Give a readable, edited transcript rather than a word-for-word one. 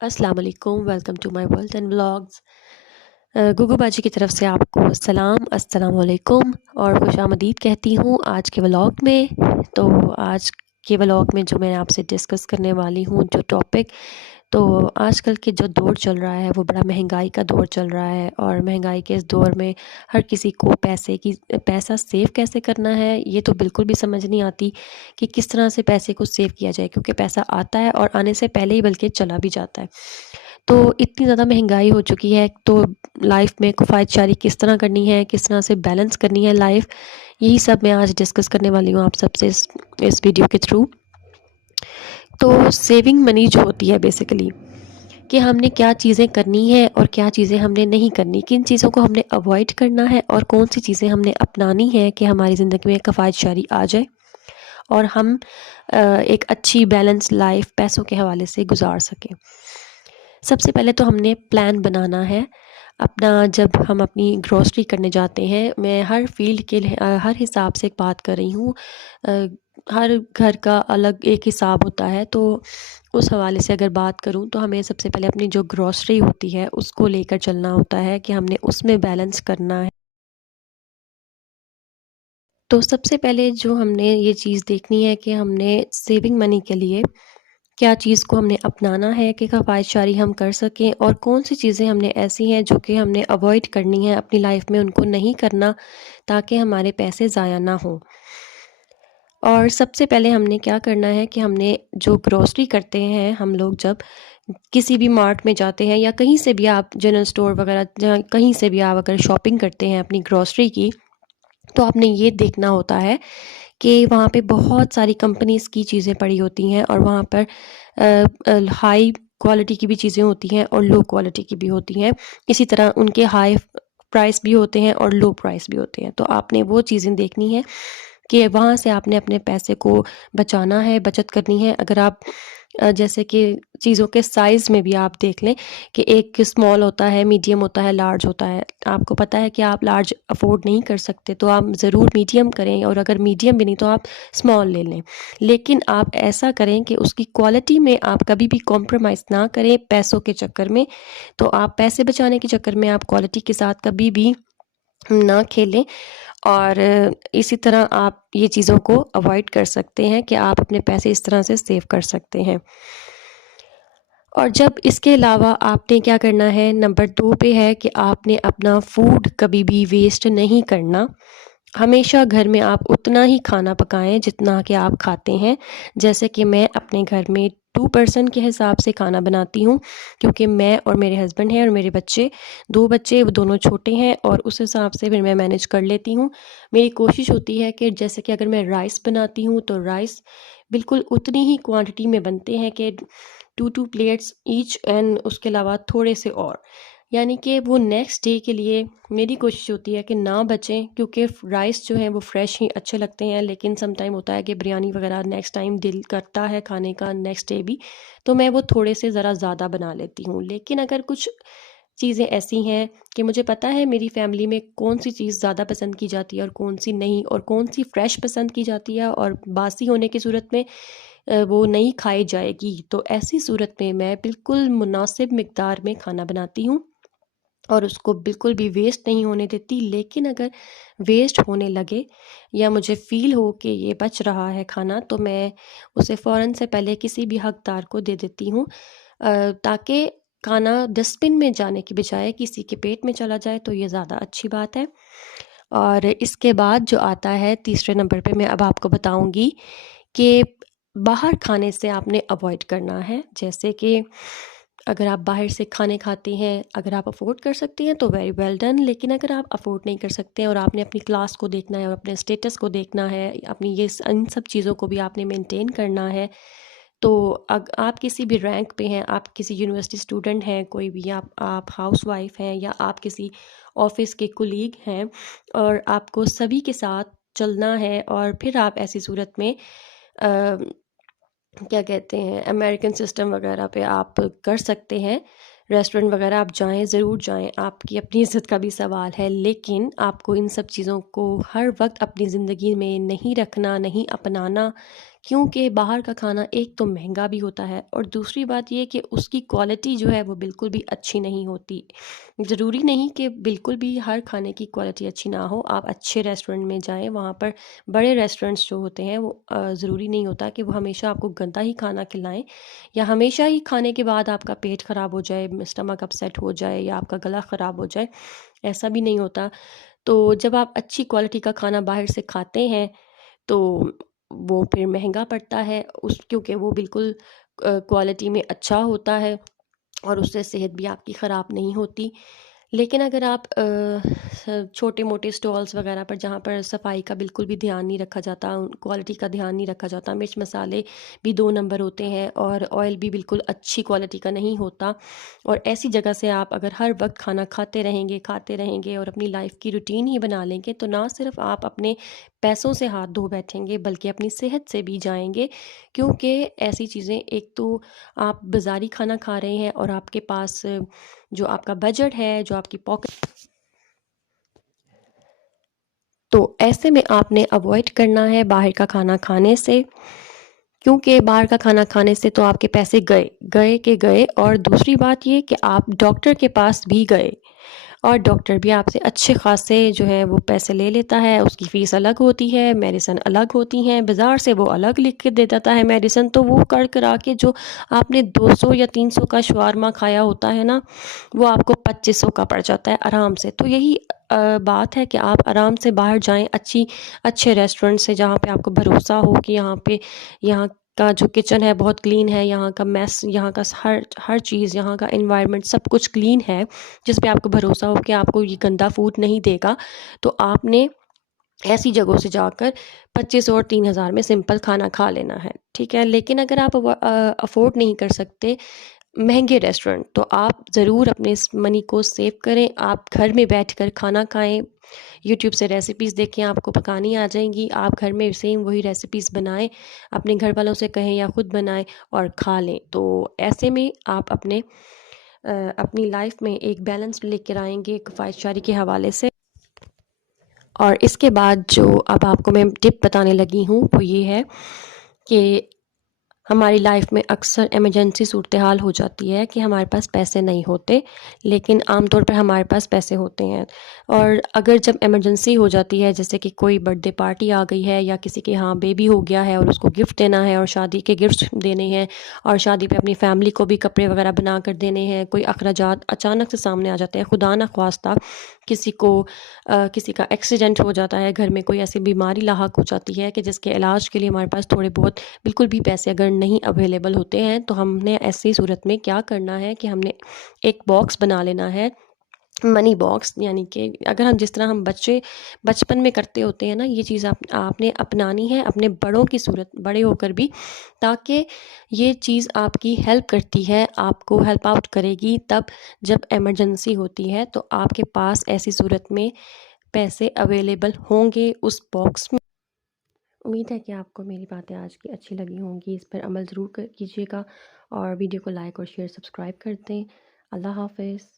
अस्सलाम वालेकुम, welcome to my world and vlogs. Gugu बाजी की तरफ से आपको सलाम, अस्सलाम वालेकुम और खुशामदीद कहती हूँ आज के व्लॉग में। तो आज के व्लॉग में जो मैं आपसे डिस्कस करने वाली हूँ जो टॉपिक, तो आजकल के जो दौर चल रहा है वो बड़ा महंगाई का दौर चल रहा है और महंगाई के इस दौर में हर किसी को पैसा सेव कैसे करना है ये तो बिल्कुल भी समझ नहीं आती कि किस तरह से पैसे को सेव किया जाए, क्योंकि पैसा आता है और आने से पहले ही बल्कि चला भी जाता है। तो इतनी ज़्यादा महंगाई हो चुकी है, तो लाइफ में किफ़ायत किस तरह करनी है, किस तरह से बैलेंस करनी है लाइफ, यही सब मैं आज डिस्कस करने वाली हूँ आप सबसे इस वीडियो के थ्रू। तो सेविंग मनी जो होती है बेसिकली कि हमने क्या चीज़ें करनी है और क्या चीज़ें हमने नहीं करनी, किन चीज़ों को हमने अवॉइड करना है और कौन सी चीज़ें हमने अपनानी है कि हमारी ज़िंदगी में किफ़ायत आ जाए और हम एक अच्छी बैलेंस लाइफ पैसों के हवाले से गुजार सकें। सबसे पहले तो हमने प्लान बनाना है अपना। जब हम अपनी ग्रोसरी करने जाते हैं, मैं हर फील्ड के हर हिसाब से एक बात कर रही हूँ। हर घर का अलग एक हिसाब होता है, तो उस हवाले से अगर बात करूँ तो हमें सबसे पहले अपनी जो ग्रोसरी होती है उसको लेकर चलना होता है कि हमने उसमें बैलेंस करना है। तो सबसे पहले जो हमने ये चीज़ देखनी है कि हमने सेविंग मनी के लिए क्या चीज़ को हमने अपनाना है कि किफ़ायत हम कर सकें और कौन सी चीज़ें हमने ऐसी हैं जो कि हमने अवॉइड करनी है अपनी लाइफ में, उनको नहीं करना ताकि हमारे पैसे ज़ाया ना हों। और सबसे पहले हमने क्या करना है कि हमने जो ग्रोसरी करते हैं हम लोग, जब किसी भी मार्ट में जाते हैं या कहीं से भी आप जनरल स्टोर वगैरह जहाँ कहीं से भी आप अगर शॉपिंग करते हैं अपनी ग्रोसरी की, तो आपने ये देखना होता है कि वहाँ पे बहुत सारी कंपनीज़ की चीज़ें पड़ी होती हैं और वहाँ पर हाई क्वालिटी की भी चीज़ें होती हैं और लो क्वालिटी की भी होती हैं। इसी तरह उनके हाई प्राइस भी होते हैं और लो प्राइस भी होते हैं। तो आपने वो चीज़ें देखनी है कि वहाँ से आपने अपने पैसे को बचाना है, बचत करनी है। अगर आप जैसे कि चीज़ों के साइज़ में भी आप देख लें कि एक स्मॉल होता है, मीडियम होता है, लार्ज होता है। आपको पता है कि आप लार्ज अफ़ोर्ड नहीं कर सकते, तो आप ज़रूर मीडियम करें, और अगर मीडियम भी नहीं तो आप स्मॉल ले लें। लेकिन आप ऐसा करें कि उसकी क्वालिटी में आप कभी भी कॉम्प्रोमाइज़ ना करें पैसों के चक्कर में। तो आप पैसे बचाने के चक्कर में आप क्वालिटी के साथ कभी भी ना खेलें। और इसी तरह आप ये चीज़ों को अवॉइड कर सकते हैं कि आप अपने पैसे इस तरह से सेव कर सकते हैं। और जब इसके अलावा आपने क्या करना है, नंबर 2 पे है कि आपने अपना फूड कभी भी वेस्ट नहीं करना। हमेशा घर में आप उतना ही खाना पकाएँ जितना कि आप खाते हैं। जैसे कि मैं अपने घर में 2 पर्सन के हिसाब से खाना बनाती हूँ, क्योंकि मैं और मेरे हस्बैंड हैं और मेरे बच्चे, 2 बच्चे, वो दोनों छोटे हैं, और उस हिसाब से फिर मैं मैनेज कर लेती हूँ। मेरी कोशिश होती है कि जैसे कि अगर मैं राइस बनाती हूँ तो राइस बिल्कुल उतनी ही क्वांटिटी में बनते हैं कि 2 प्लेट्स ईच, एंड उसके अलावा थोड़े से और, यानी कि वो नेक्स्ट डे के लिए मेरी कोशिश होती है कि ना बचें, क्योंकि राइस जो हैं वो फ्रेश ही अच्छे लगते हैं। लेकिन सम टाइम होता है कि बिरयानी वगैरह नेक्स्ट टाइम दिल करता है खाने का नेक्स्ट डे भी, तो मैं वो थोड़े से ज़रा ज़्यादा बना लेती हूँ। लेकिन अगर कुछ चीज़ें ऐसी हैं कि मुझे पता है मेरी फैमिली में कौन सी चीज़ ज़्यादा पसंद की जाती है और कौन सी नहीं, और कौन सी फ्रेश पसंद की जाती है और बासी होने की सूरत में वो नहीं खाई जाएगी, तो ऐसी सूरत में मैं बिल्कुल मुनासिब मिकदार में खाना बनाती हूँ और उसको बिल्कुल भी वेस्ट नहीं होने देती। लेकिन अगर वेस्ट होने लगे या मुझे फ़ील हो कि ये बच रहा है खाना, तो मैं उसे फ़ौरन से पहले किसी भी हकदार को दे देती हूँ, ताकि खाना डस्टबिन में जाने की बजाय किसी के पेट में चला जाए, तो ये ज़्यादा अच्छी बात है। और इसके बाद जो आता है तीसरे नंबर पे, मैं अब आपको बताऊँगी कि बाहर खाने से आपने अवॉइड करना है। जैसे कि अगर आप बाहर से खाने खाते हैं, अगर आप अफ़ोर्ड कर सकते हैं तो वेरी वेल डन, लेकिन अगर आप अफ़ोर्ड नहीं कर सकते और आपने अपनी क्लास को देखना है और अपने स्टेटस को देखना है, अपनी ये इन सब चीज़ों को भी आपने मेंटेन करना है, तो आप किसी भी रैंक पे हैं, आप किसी यूनिवर्सिटी स्टूडेंट हैं, कोई भी आप हाउसवाइफ हैं या आप किसी ऑफ़िस के कुलीग हैं, और आपको सभी के साथ चलना है, और फिर आप ऐसी सूरत में क्या कहते हैं, अमेरिकन सिस्टम वगैरह पे आप कर सकते हैं। रेस्टोरेंट वगैरह आप जाएँ, ज़रूर जाएँ, आपकी अपनी इज़्ज़त का भी सवाल है, लेकिन आपको इन सब चीज़ों को हर वक़्त अपनी ज़िंदगी में नहीं रखना, नहीं अपनाना, क्योंकि बाहर का खाना एक तो महंगा भी होता है और दूसरी बात ये कि उसकी क्वालिटी जो है वो बिल्कुल भी अच्छी नहीं होती। ज़रूरी नहीं कि बिल्कुल भी हर खाने की क्वालिटी अच्छी ना हो। आप अच्छे रेस्टोरेंट में जाएँ, वहाँ पर बड़े रेस्टोरेंट्स जो होते हैं वो ज़रूरी नहीं होता कि वो हमेशा आपको गंदा ही खाना खिलाएँ या हमेशा ही खाने के बाद आपका पेट ख़राब हो जाए, स्टमक अपसेट हो जाए या आपका गला ख़राब हो जाए, ऐसा भी नहीं होता। तो जब आप अच्छी क्वालिटी का खाना बाहर से खाते हैं तो वो फिर महँगा पड़ता है क्योंकि वो बिल्कुल क्वालिटी में अच्छा होता है और उससे सेहत भी आपकी ख़राब नहीं होती। लेकिन अगर आप छोटे-मोटे स्टॉल्स वग़ैरह पर जहाँ पर सफाई का बिल्कुल भी ध्यान नहीं रखा जाता, क्वालिटी का ध्यान नहीं रखा जाता, मिर्च मसाले भी 2 नंबर होते हैं और ऑयल भी बिल्कुल अच्छी क्वालिटी का नहीं होता और ऐसी जगह से आप अगर हर वक़्त खाना खाते रहेंगे और अपनी लाइफ़ की रूटीन ही बना लेंगे, तो ना सिर्फ़ आप अपने पैसों से हाथ धो बैठेंगे, बल्कि अपनी सेहत से भी जाएँगे। क्योंकि ऐसी चीज़ें एक तो आप बाज़ारी खाना खा रहे हैं और आपके पास जो आपका बजट है, जो आपकी पॉकेट, तो ऐसे में आपने अवॉइड करना है बाहर का खाना खाने से, क्योंकि बाहर का खाना खाने से तो आपके पैसे गए और दूसरी बात ये कि आप डॉक्टर के पास भी गए और डॉक्टर भी आपसे अच्छे खासे जो है वो पैसे ले लेता है, उसकी फ़ीस अलग होती है, मेडिसिन अलग होती हैं, बाज़ार से वो अलग लिख के दे देता है मेडिसिन, तो वो कर करा के जो आपने 200 या 300 का शवारमा खाया होता है ना, वो आपको 2500 का पड़ जाता है आराम से। तो यही बात है कि आप आराम से बाहर जाएँ अच्छे रेस्टोरेंट से जहाँ पे आपको भरोसा हो कि यहाँ का जो किचन है बहुत क्लीन है, यहाँ का मेस, यहाँ का हर हर चीज़, यहाँ का एनवायरनमेंट सब कुछ क्लीन है, जिस पे आपको भरोसा हो कि आपको ये गंदा फूड नहीं देगा। तो आपने ऐसी जगहों से जाकर 25 और 3000 में सिंपल खाना खा लेना है, ठीक है? लेकिन अगर आप अफ़ोर्ड नहीं कर सकते महँगे रेस्टोरेंट, तो आप ज़रूर अपने इस मनी को सेव करें। आप घर में बैठकर खाना खाएँ, यूट्यूब से रेसिपीज़ देखें, आपको पकानी आ जाएँगी। आप घर में सेम वही रेसिपीज़ बनाएँ, अपने घर वालों से कहें या खुद बनाएँ और खा लें। तो ऐसे में आप अपनी लाइफ़ में एक बैलेंस लेकर आएँगे किफ़ायतशारी के हवाले से। और इसके बाद जो अब आपको मैं टिप बताने लगी हूँ, वो ये है कि हमारी लाइफ में अक्सर इमरजेंसी सूरत-ए-हाल हो जाती है कि हमारे पास पैसे नहीं होते, लेकिन आमतौर पर हमारे पास पैसे होते हैं। और अगर जब इमरजेंसी हो जाती है, जैसे कि कोई बर्थडे पार्टी आ गई है या किसी के यहाँ बेबी हो गया है और उसको गिफ्ट देना है और शादी के गिफ्ट्स देने हैं और शादी पे अपनी फैमिली को भी कपड़े वगैरह बना कर देने हैं, कोई अखराजात अचानक से सामने आ जाते हैं, खुदा ना ख्वास्ता किसी का एक्सीडेंट हो जाता है, घर में कोई ऐसी बीमारी लाहक हो जाती है कि जिसके इलाज के लिए हमारे पास थोड़े बहुत बिल्कुल भी पैसे अगर नहीं अवेलेबल होते हैं, तो हमने ऐसी सूरत में क्या करना है कि हमने एक बॉक्स बना लेना है, मनी बॉक्स, यानी कि अगर हम जिस तरह हम बचपन में करते होते हैं ना, ये चीज़ आपने अपनानी है अपने बड़ों की सूरत, बड़े होकर भी, ताकि ये चीज़ आपकी हेल्प करती है, आपको हेल्प आउट करेगी तब जब इमरजेंसी होती है, तो आपके पास ऐसी सूरत में पैसे अवेलेबल होंगे उस बॉक्स में। उम्मीद है कि आपको मेरी बातें आज की अच्छी लगी होंगी, इस पर अमल ज़रूर कीजिएगा और वीडियो को लाइक और शेयर सब्सक्राइब कर दें। अल्लाह हाफ़िज़।